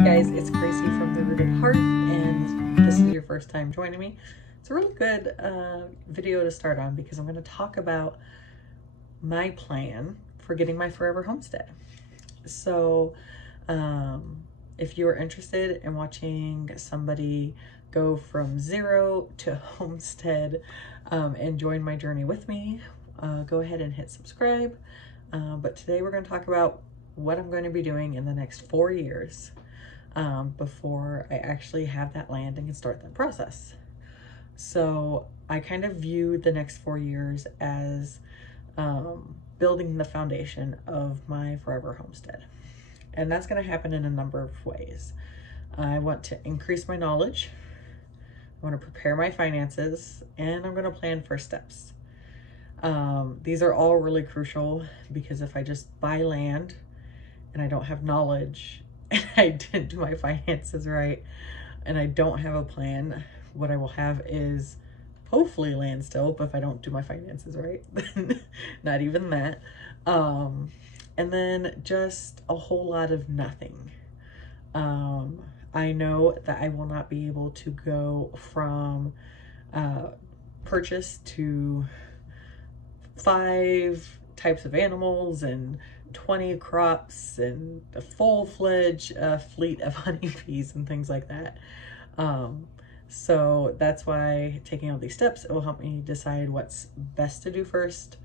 Hey guys, it's Gracie from The Rooted Heart, and this is your first time joining me. It's a really good video to start on because I'm going to talk about my plan for getting my forever homestead. So if you are interested in watching somebody go from zero to homestead and join my journey with me, go ahead and hit subscribe. But today we're going to talk about what I'm going to be doing in the next 4 years before I actually have that land and can start that process. So I kind of view the next 4 years as building the foundation of my forever homestead. And that's going to happen in a number of ways. I want to increase my knowledge, I want to prepare my finances, and I'm going to plan first steps. These are all really crucial because if I just buy land and I don't have knowledge and I didn't do my finances right and I don't have a plan, what I will have is hopefully land still, but if I don't do my finances right, then not even that. And then just a whole lot of nothing. I know that I will not be able to go from purchase to 5 types of animals and 20 crops and a full-fledged fleet of honeybees and things like that. So that's why taking all these steps, it will help me decide what's best to do first,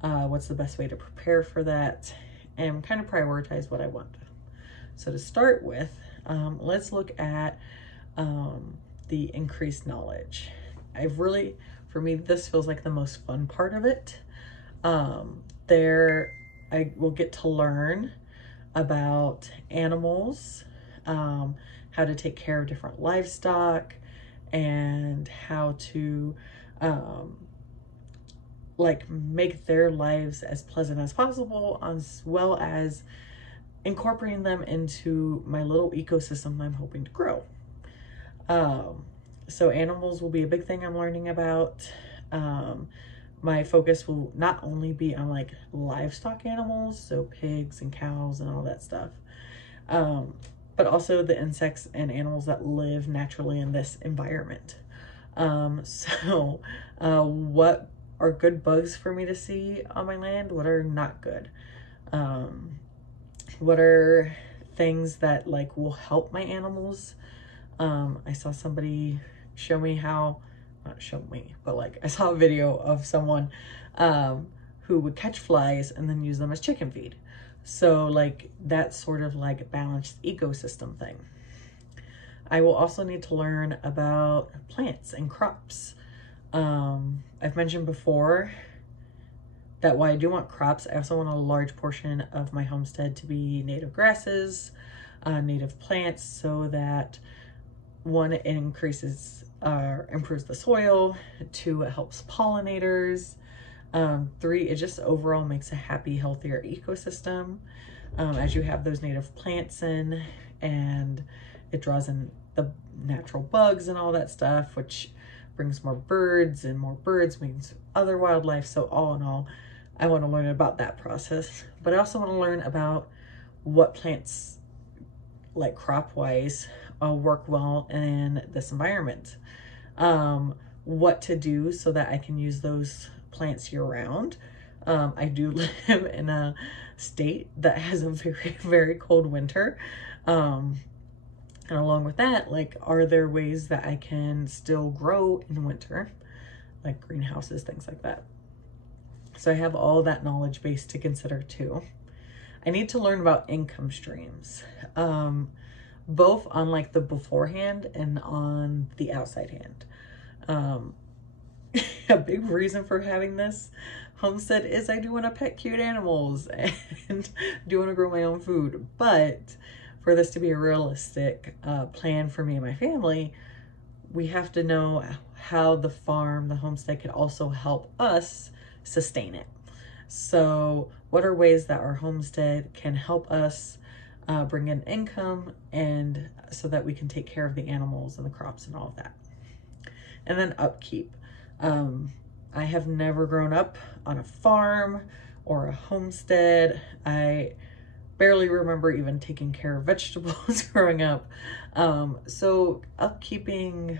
what's the best way to prepare for that, and kind of prioritize what I want. So to start with, let's look at the increased knowledge. For me, this feels like the most fun part of it. I will get to learn about animals, how to take care of different livestock, and how to make their lives as pleasant as possible, as well as incorporating them into my little ecosystem I'm hoping to grow. So animals will be a big thing I'm learning about. My focus will not only be on like livestock animals, so pigs and cows and all that stuff, but also the insects and animals that live naturally in this environment. What are good bugs for me to see on my land? What are not good? What are things that will help my animals? I saw somebody show me how, not show me, but I saw a video of someone who would catch flies and then use them as chicken feed. So that sort of balanced ecosystem thing. I will also need to learn about plants and crops. I've mentioned before that while I do want crops, I also want a large portion of my homestead to be native grasses, native plants, so that 1, it improves the soil, 2, it helps pollinators, 3, it just overall makes a happy, healthier ecosystem as you have those native plants in, and it draws in the natural bugs and all that stuff, which brings more birds, and more birds means other wildlife. So all in all, I want to learn about that process, but I also want to learn about what plants, crop-wise, work well in this environment. What to do so that I can use those plants year-round. I do live in a state that has a very, very cold winter. And along with that, are there ways that I can still grow in winter, like greenhouses, things like that. So I have all that knowledge base to consider too. I need to learn about income streams, both on the beforehand and on the outside hand. A big reason for having this homestead is I do want to pet cute animals and do want to grow my own food. But for this to be a realistic plan for me and my family, we have to know how the homestead could also help us sustain it. So what are ways that our homestead can help us bring in income, and so that we can take care of the animals and the crops and all of that. And then upkeep. I have never grown up on a farm or a homestead. I barely remember even taking care of vegetables growing up. So upkeeping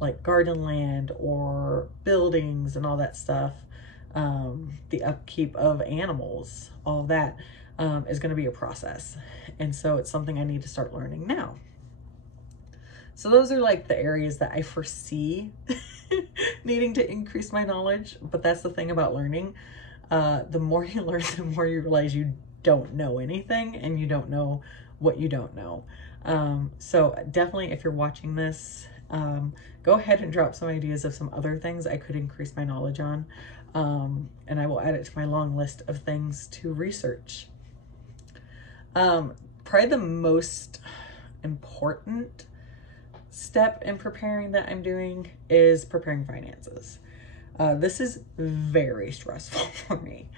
like garden land or buildings and all that stuff, the upkeep of animals, all of that is going to be a process. And so it's something I need to start learning now. So those are like the areas that I foresee needing to increase my knowledge. But that's the thing about learning. The more you learn, the more you realize you don't know anything and you don't know what you don't know. So definitely, if you're watching this, go ahead and drop some ideas of some other things I could increase my knowledge on. And I will add it to my long list of things to research. Probably the most important step in preparing that I'm doing is preparing finances. This is very stressful for me.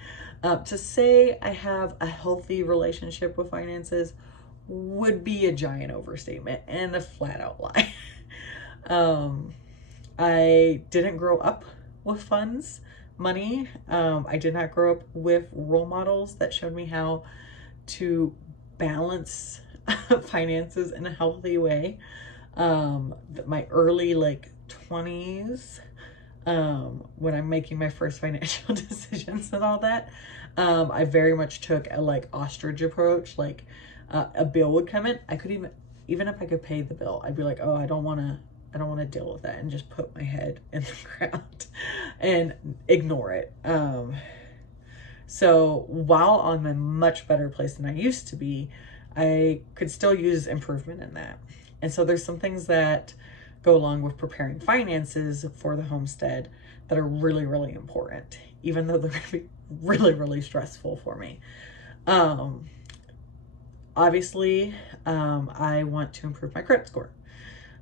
To say I have a healthy relationship with finances would be a giant overstatement and a flat out lie. I didn't grow up with funds, money. I did not grow up with role models that showed me how to balance finances in a healthy way. My early like 20s, when I'm making my first financial decisions and all that, I very much took a like ostrich approach. Like a bill would come in, I could even if I could pay the bill, I'd be like, oh, I don't want to deal with that, and just put my head in the ground and ignore it. So while I'm in a much better place than I used to be, I could still use improvement in that. And so there's some things that go along with preparing finances for the homestead that are really, really important, even though they're going to be really, really stressful for me. Obviously, I want to improve my credit score.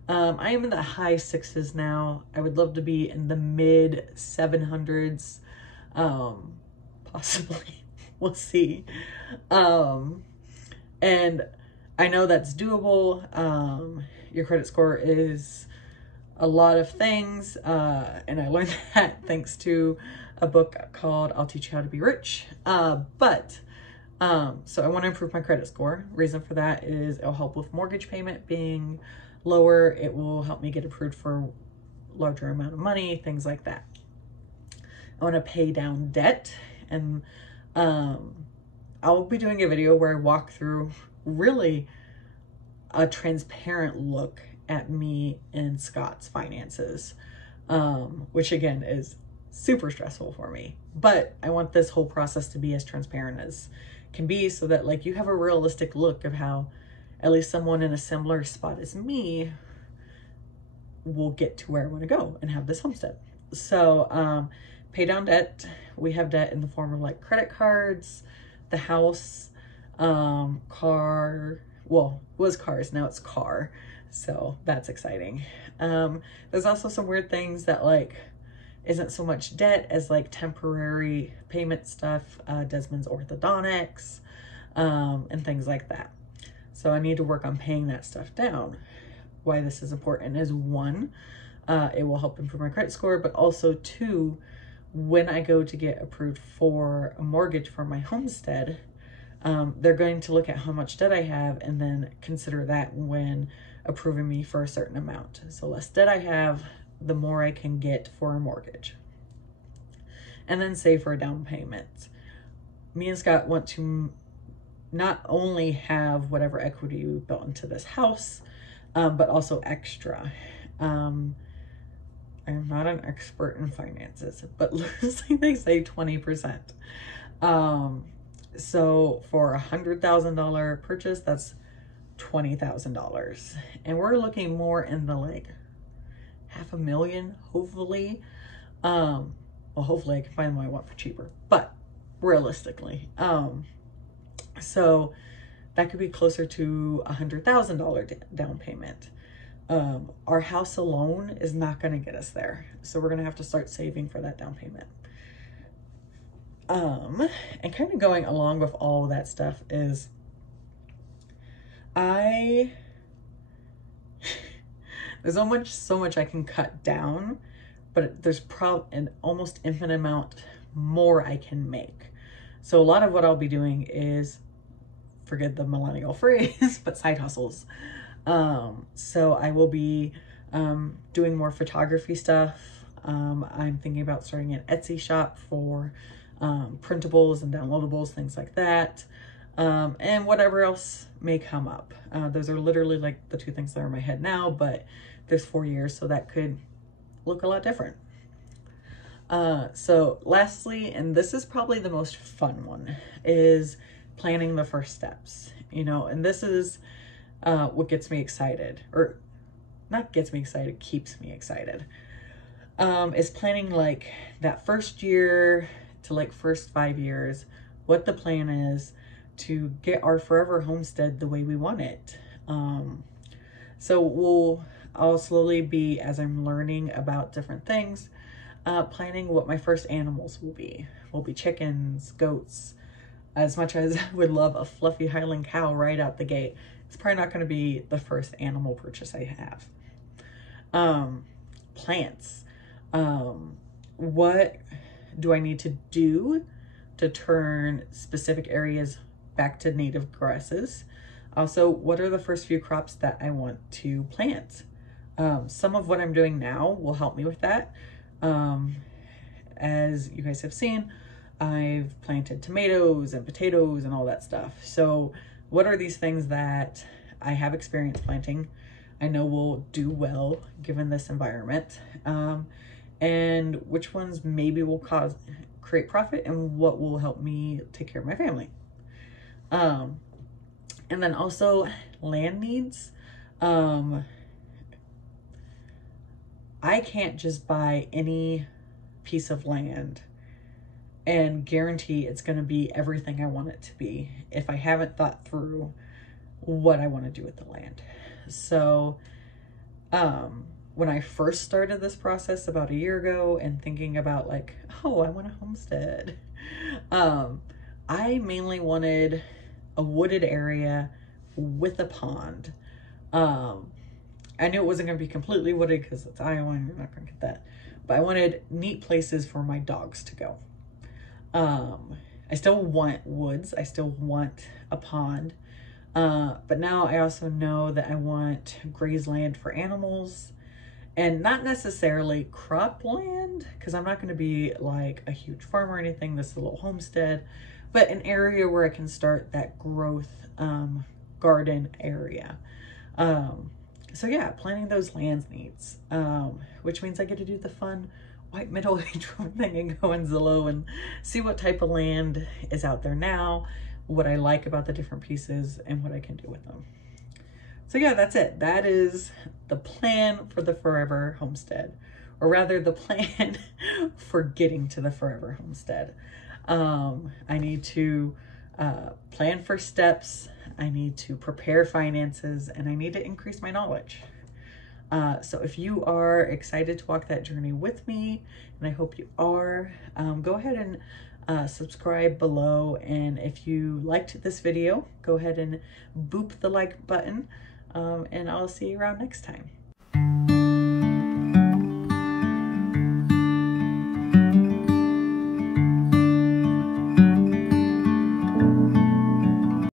I am in the high 6s now. I would love to be in the mid 700s, possibly. We'll see. And I know that's doable. Your credit score is a lot of things, and I learned that thanks to a book called I'll Teach You How to Be Rich. So I want to improve my credit score. Reason for that is it'll help with mortgage payment being lower. It will help me get approved for larger amount of money, things like that. I want to pay down debt, and I'll be doing a video where I walk through really a transparent look at me and Scott's finances, which again is super stressful for me. But I want this whole process to be as transparent as can be, so that like you have a realistic look of how at least someone in a similar spot as me will get to where I want to go and have this homestead. So pay down debt. We have debt in the form of like credit cards, the house, car. Well, it was cars, now it's car. So that's exciting. There's also some weird things that like isn't so much debt as like temporary payment stuff, Desmond's orthodontics, and things like that. So I need to work on paying that stuff down. Why this is important is one, it will help improve my credit score, but also two, when I go to get approved for a mortgage for my homestead, they're going to look at how much debt I have and then consider that when approving me for a certain amount. So less debt I have, the more I can get for a mortgage. And then save for a down payment. Me and Scott want to not only have whatever equity we built into this house, but also extra. I'm not an expert in finances, but loosely they say 20%. So for $100,000 purchase, that's $20,000. And we're looking more in the like $500,000, hopefully. Well, hopefully I can find what I want for cheaper, but realistically. So that could be closer to $100,000 down payment. Our house alone is not going to get us there. So we're going to have to start saving for that down payment. And kind of going along with all that stuff is there's so much I can cut down, but there's an almost infinite amount more I can make. So a lot of what I'll be doing is, forget the millennial phrase, but side hustles. So I will be doing more photography stuff. I'm thinking about starting an Etsy shop for printables and downloadables, things like that. And whatever else may come up. Those are literally like the two things that are in my head now, but there's 4 years, so that could look a lot different. So lastly, and this is probably the most fun one, is planning the first steps, and this is what gets me excited, or not gets me excited, keeps me excited, is planning like that first year to like first 5 years, what the plan is to get our forever homestead the way we want it. So I'll slowly be, as I'm learning about different things, planning what my first animals will be. Will be chickens, goats. As much as I would love a fluffy Highland cow right out the gate, it's probably not going to be the first animal purchase I have. Plants. What do I need to do to turn specific areas back to native grasses? Also, what are the first few crops that I want to plant? Some of what I'm doing now will help me with that. As you guys have seen, I've planted tomatoes and potatoes and all that stuff. So what are these things that I have experience planting, I know will do well given this environment, and which ones maybe will create profit, and what will help me take care of my family. And then also land needs. I can't just buy any piece of land and guarantee it's going to be everything I want it to be if I haven't thought through what I want to do with the land. So when I first started this process about a year ago and thinking about like, oh, I want a homestead, I mainly wanted a wooded area with a pond. I knew it wasn't going to be completely wooded because it's Iowa and you're not going to get that. But I wanted neat places for my dogs to go. I still want woods. I still want a pond. But now I also know that I want grazed land for animals, and not necessarily cropland, because I'm not going to be like a huge farm or anything. This is a little homestead, but an area where I can start that growth garden area. So yeah, planning those lands needs, which means I get to do the fun white middle-aged thing and go in Zillow and see what type of land is out there now, what I like about the different pieces, and what I can do with them. So yeah, that's it. That is the plan for the forever homestead, or rather the plan for getting to the forever homestead. I need to plan for steps. I need to prepare finances, and I need to increase my knowledge. So if you are excited to walk that journey with me, and I hope you are, go ahead and subscribe below. And if you liked this video, go ahead and boop the like button, and I'll see you around next time.